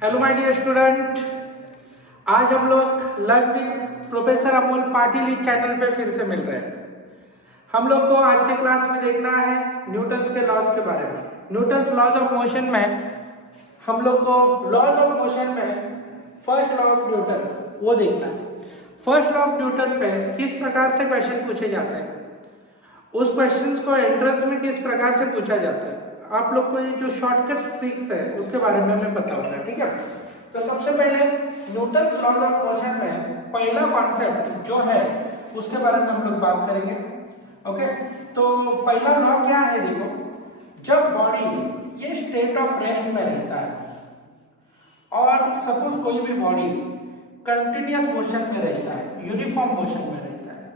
Hello my dear student, आज हम लोग लर्निंग प्रोफेसर अमोल पाटिल इस चैनल पे फिर से मिल रहे हैं। हम लोग को आज के क्लास में देखना है न्यूटन्स के लॉज के बारे में। न्यूटन्स लॉज ऑफ मोशन में हम लोग को लॉज ऑफ मोशन में फर्स्ट लॉ ऑफ न्यूटन वो देखना है। फर्स्ट लॉ ऑफ न्यूटन पे किस प्रकार से क्वेश्चन पूछे जाते हैं, उस क्वेश्चंस को एंट्रेंस में किस प्रकार से पूछा जाता है, आप लोग को ये जो शॉर्टकट ट्रिक्स है उसके बारे में हमें पता होगा। ठीक है, तो सबसे पहले न्यूटन्स लॉ ऑफ मोशन में पहला कॉन्सेप्ट जो है उसके बारे में हम लोग बात करेंगे। ओके, तो पहला लॉ क्या है, देखो, जब बॉडी ये स्टेट ऑफ रेस्ट में रहता है और सपोज कोई भी बॉडी कंटिन्यूअस मोशन में रहता है, यूनिफॉर्म मोशन में रहता है,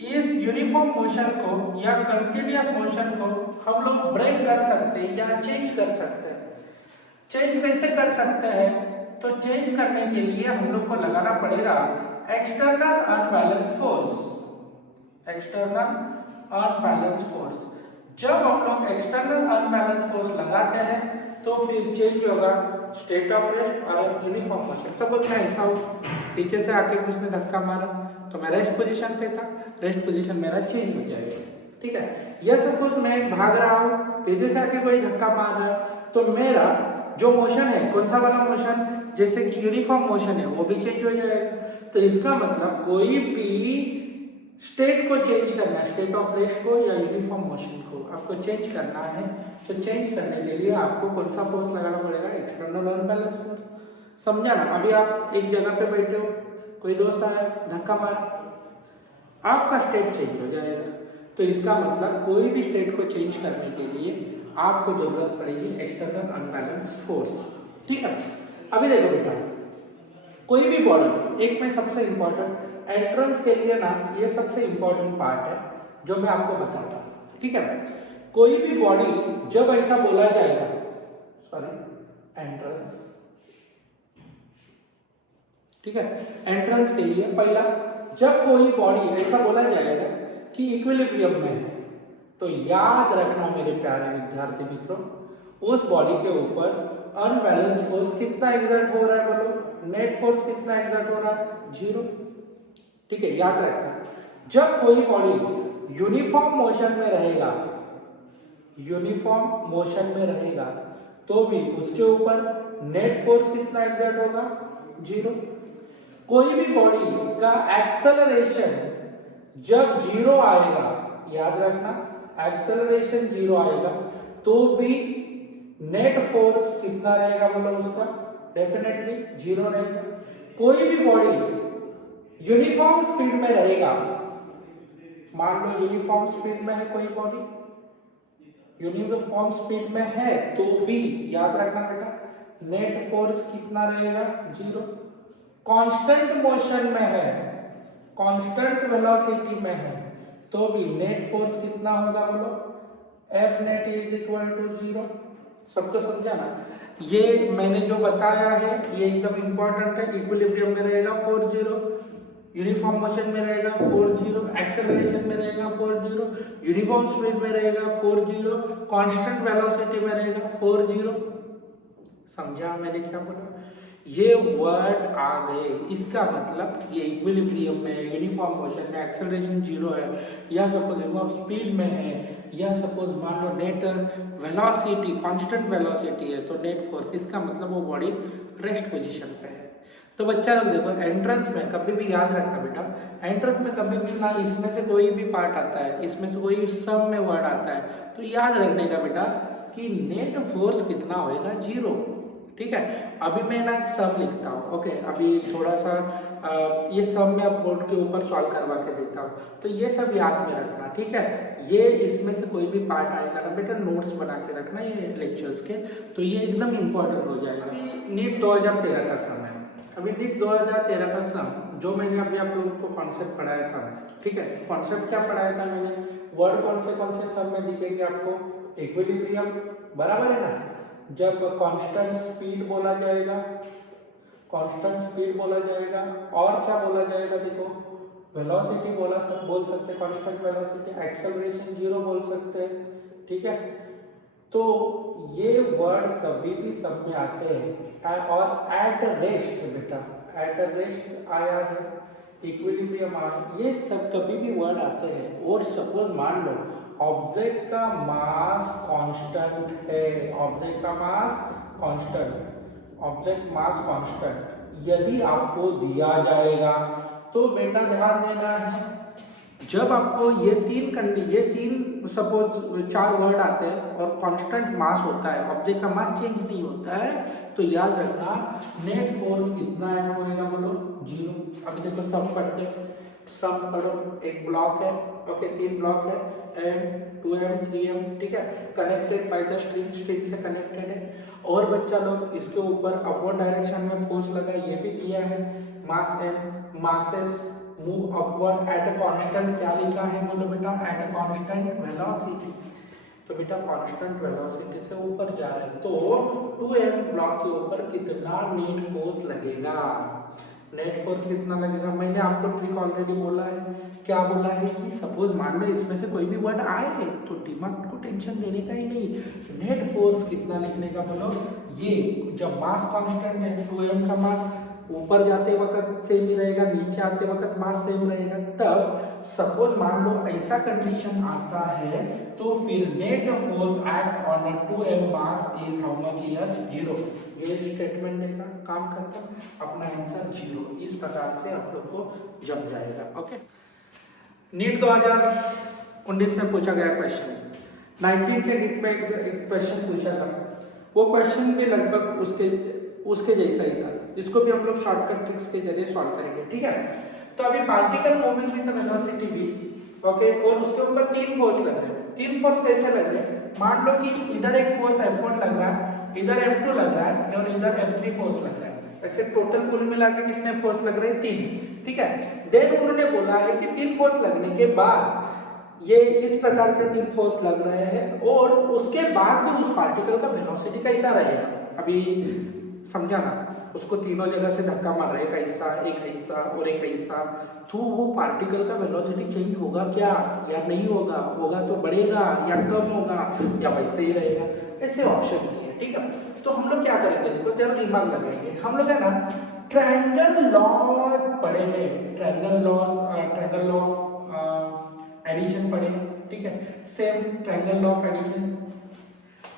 इस यूनिफॉर्म मोशन को या कंटिन्यूअस मोशन को हम लोग ब्रेक कर सकते हैं या चेंज कर सकते हैं। चेंज कैसे कर सकते हैं, तो चेंज करने के लिए हम लोग को लगाना पड़ेगा external unbalance force. External unbalance force, जब हम लोग एक्सटर्नल अनबैलेंस फोर्स लगाते हैं तो फिर चेंज होगा स्टेट ऑफ रेस्ट और यूनिफॉर्म मोशन। सपोज मैं ऐसा हूँ, पीछे से आके उसने धक्का मारा तो मैं रेस्ट पोजीशन पे था, रेस्ट पोजीशन मेरा चेंज हो जाएगा। ठीक है, या सपोज मैं भाग रहा हूँ, पीछे से आके कोई धक्का मार रहा है तो मेरा जो मोशन है, कौन सा वाला मोशन, जैसे कि यूनिफॉर्म मोशन है, वो भी चेंज हो जाएगा। तो इसका मतलब कोई भी स्टेट को चेंज करना है, स्टेट ऑफ रेस्ट को या यूनिफॉर्म मोशन को आपको चेंज करना है, तो चेंज करने के लिए आपको कौन सा फोर्स लगाना पड़ेगा, एक्सटर्नल अनबैलेंस फोर्स। समझा ना? अभी आप एक जगह पे बैठे हो, कोई दोस्त आया धक्का मारा, आपका स्टेट चेंज हो जाएगा। तो इसका मतलब कोई भी स्टेट को चेंज करने के लिए आपको जरूरत पड़ेगी एक्सटर्नल अनबैलेंस फोर्स। ठीक है, अभी देखो बेटा, कोई भी बॉडी, एक में सबसे इंपॉर्टेंट एंट्रेंस के लिए ना, ये सबसे इंपॉर्टेंट पार्ट है जो मैं आपको बताता हूँ। ठीक है, कोई भी बॉडी जब ऐसा बोला जाएगा, सॉरी, एंट्रेंस, ठीक है, एंट्रेंस के लिए पहला, जब कोई बॉडी ऐसा बोला जाएगा कि इक्विलिब्रियम में है, तो याद रखना मेरे प्यारे विद्यार्थी मित्रों, उस बॉडी के ऊपर अनबैलेंस फोर्स कितना एग्जर्ट हो रहा है, बोलो, नेट फोर्स कितना एग्जर्ट हो रहा है, 0। ठीक है, याद रखना, जब कोई बॉडी यूनिफॉर्म मोशन में रहेगा, यूनिफॉर्म मोशन में रहेगा, तो भी उसके ऊपर नेट फोर्स कितना एग्जर्ट होगा, 0। कोई भी बॉडी का एक्सेलरेशन जब 0 आएगा, याद रखना, एक्सेलरेशन 0 आएगा तो भी नेट फोर्स कितना रहेगा, बोलो उसका, डेफिनेटली 0 रहेगा। कोई भी बॉडी यूनिफॉर्म स्पीड में रहेगा, मान लो यूनिफॉर्म स्पीड में है कोई बॉडी, यूनिफॉर्म स्पीड में है तो भी याद रखना बेटा, नेट फोर्स कितना रहेगा, 0। कांस्टेंट मोशन में है, कांस्टेंट वेलोसिटी में है, तो भी नेट फोर्स कितना होगा, बोलो, F net is equal to 0। सबको समझा ना? ये मैंने जो बताया है ये एकदम इंपॉर्टेंट है। इक्विलिब्रियम में रहेगा 40, यूनिफॉर्म मोशन में रहेगा 40, एक्सेलरेशन में रहेगा 40, यूनिफॉर्म स्पीड में रहेगा 40, कांस्टेंट वेलोसिटी में रहेगा 40। समझा मैंने क्या बोला? ये वर्ड आ गए, इसका मतलब ये इक्विलिब्रियम में, यूनिफॉर्म मोशन में, एक्सेलरेशन 0 है, या सपोज यूनिफॉर्म स्पीड में है, या सपोज मान लो नेट वेलोसिटी, कांस्टेंट वेलोसिटी है, तो नेट फोर्स, इसका मतलब वो बॉडी रेस्ट पोजीशन पे है। तो बच्चा लोग देखो, एंट्रेंस में कभी भी याद रखना बेटा, एंट्रेंस में कभी भी ना इसमें से कोई भी पार्ट आता है, इसमें से कोई सम में वर्ड आता है, तो याद रखने का बेटा कि नेट फोर्स कितना होएगा, 0। ठीक है, अभी मैं ना सम लिखता हूँ। ओके, अभी थोड़ा सा ये सम मैं अब बोर्ड के ऊपर सॉल्व करवा के देता हूँ, तो ये सब याद में रखना। ठीक है, ये इसमें से कोई भी पार्ट आएगा ना बेटा, नोट्स बना के रखना ये लेक्चर्स के, तो ये एकदम इम्पोर्टेंट हो जाएगा। अभी नीट 2013 का सम है, अभी नीट 2013 का सम जो मैंने अभी आप लोगों को कॉन्सेप्ट पढ़ाया था। ठीक है, कॉन्सेप्ट क्या पढ़ाया था मैंने, वर्ड कौन से सम में दिखेंगे आपको, इक्विलिब्रियम, बराबर है ना, जब कांस्टेंट स्पीड बोला जाएगा, कांस्टेंट स्पीड बोला जाएगा, और क्या बोला जाएगा, देखो, वेलोसिटी बोल सकते, कांस्टेंट वेलोसिटी, एक्सेलरेशन 0 बोल सकते हैं। ठीक है, तो ये वर्ड कभी भी सब में आते हैं। और एट रेस्ट बेटा, एट रेस्ट आया है, इक्विलिब्रियम आया, ये सब कभी भी वर्ड आते हैं। और सपोज मान लो ऑब्जेक्ट का मास कांस्टेंट है, ऑब्जेक्ट का mass constant, object mass constant यदि आपको दिया जाएगा तो बेटा ध्यान देना है, जब आपको ये तीन सपोज 4 वर्ड आते हैं और कांस्टेंट मास होता है, ऑब्जेक्ट का मास चेंज नहीं होता है, तो याद रखना नेट फोर्स कितना ऐड होएगा, बोलो 0। अभी देखो सब पढ़ते हैं, सब पढ़ो। एक ब्लॉक है, ओके 3 ब्लॉक है, M 2M 3M, ठीक है, connected by the string, string से कनेक्टेड है। और बच्चा लोग इसके ऊपर अपवर्ड डायरेक्शन में फोर्स लगा, ये भी दिया है, मास M, masses move upward at a constant, क्या लिखा है बोलो बेटा, एट अ कांस्टेंट वेलोसिटी। तो बेटा कांस्टेंट वेलोसिटी से ऊपर जा रहे हैं, तो 2M ब्लॉक के ऊपर कितना नेट फोर्स लगेगा, नेट फोर्स कितना लगेगा। मैंने आपको ट्रिक ऑलरेडी बोला है, क्या बोला है कि सपोज मान लो इसमें से कोई भी वर्ड आए तो दिमाग को टेंशन देने का ही नहीं, नेट फोर्स कितना लिखने का बोलो। ये जब मास कांस्टेंट है 2M का मास ऊपर जाते वक्त सेम ही रहेगा, नीचे आते वक्त मास सेम रहेगा, तब सपोज मान लो ऐसा कंडीशन आता है तो फिर net force act on 2M mass is how much here 0। ये स्टेटमेंट देगा, काम खत्म, अपना आंसर 0। इस प्रकार से आप लोग को जम जाएगा। ओके, नीट 2019 में पूछा गया क्वेश्चन, 19 के नीट में एक क्वेश्चन पूछा था, वो क्वेश्चन भी लगभग उसके जैसा ही था। इसको भी हम लोग शॉर्टकट ट्रिक्स के जरिए सॉल्व करेंगे, ठीक है। तो अभी particle moving with velocity v, okay, और उसके ऊपर 3 फोर्स लग रहे हैं। 3 फोर्स कैसे लग रहे हैं, मान लो कि इधर एक फोर्स F1 लग रहा है, इधर F2 लग रहा है और इधर F3 फोर्स लग रहा है। ऐसे टोटल कुल मिला के कितने फोर्स लग रहे हैं, 3, ठीक है। देन उन्होंने बोला है कि 3 फोर्स लगने के बाद ये इस प्रकार से 3 फोर्स लग रहे हैं और उसके बाद में उस पार्टिकल का वेलोसिटी कैसा रहेगा। अभी समझा ना, उसको तीनों जगह से धक्का मार रहे, एक ऐसा और एक ऐसा, तो वो पार्टिकल का वेलोसिटी चेंज होगा क्या या नहीं होगा, होगा तो बढ़ेगा या कम होगा या वैसे ही रहेगा। ऐसे ऑप्शन दिए, ठीक है। तो हम लोग क्या करेंगे, देखो जरा दिमाग लगाएंगे। हम लोग है ना ट्रायंगल लॉ पढ़े हैं, ट्रायंगल लॉ एडिशन पढ़े, ठीक है। Same triangle law of addition,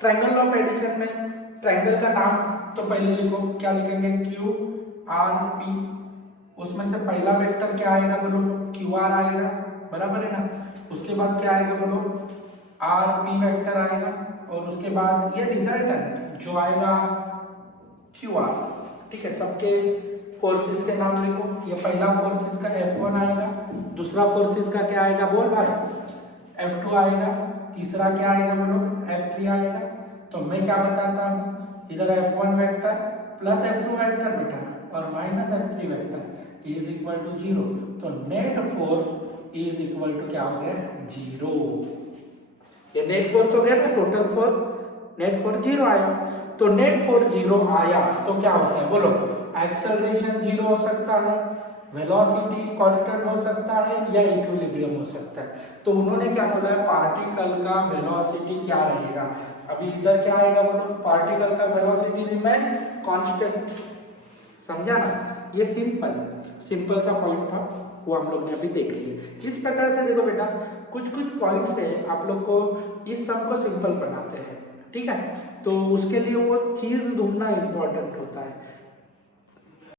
triangle law of addition में ट्रायंगल का नाम तो पहले लिखो, क्या लिखेंगे, क्यू आर पी, उसमें से पहला वेक्टर क्या आएगा बोलो, क्यू आर आएगा, बराबर है ना। उसके बाद क्या आएगा बोलो, आर पी वेक्टर आएगा, और उसके बाद ये रिजल्टेंट जो आएगा क्यू आर, ठीक है। सबके फोर्सेस के नाम लिखो, ये पहला फोर्सेस का F1 आएगा, दूसरा फोर्सेस का क्या आएगा बोल भाई, F2 आएगा, तीसरा क्या आएगा बोलो, F3 आएगा। तो मैं क्या बताता हूँ, इधर F1 vector plus F2 vector बेटा और minus F3 vector is equal to 0। तो net force is equal to क्या हो गया, 0। ये नेट फोर्स हो गया ना, टोटल फोर्स, नेट फोर्स 0 आया। तो नेट फोर्स 0 आया तो क्या होता है बोलो, एक्सेलरेशन 0 हो सकता है, वेलोसिटी कांस्टेंट हो सकता है या इक्विलिब्रियम हो सकता है। तो उन्होंने क्या बोला है, पार्टिकल का वेलोसिटी क्या रहेगा। अभी इधर क्या आएगा बोलो, पार्टिकल का वेलोसिटी रिमेन कांस्टेंट, समझा ना। ये सिंपल सा पॉइंट था, वो हम लोग ने अभी देख लिया। इस प्रकार से देखो बेटा, कुछ पॉइंट्स है आप लोग को इस सब को सिंपल बनाते हैं, ठीक है। तो उसके लिए वो चीज़ ढूंढना इम्पोर्टेंट होता है।